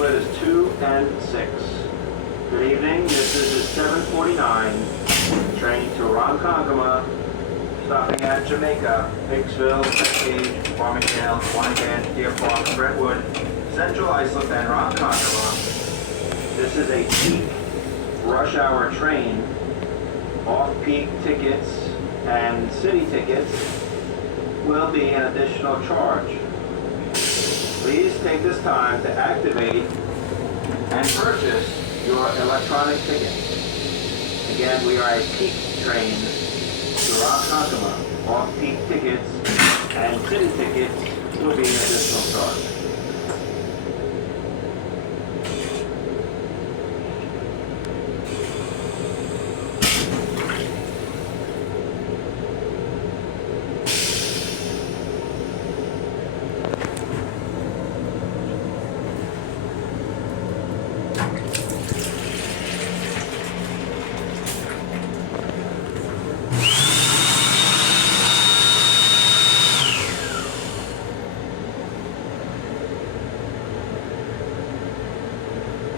split is 2 and 6. Good evening, this is 749, train to Ronkonkoma, stopping at Jamaica, Hicksville, Gage, Farmingdale, Wyandant, Deer Park, Brentwood, Central Islip, and Ronkonkoma. This is a peak rush hour train. Off-peak tickets and city tickets will be an additional charge. Please take this time to activate and purchase your electronic ticket. Again, we are a peak train to Ronkonkoma. Off-peak tickets and city tickets will be an additional charge.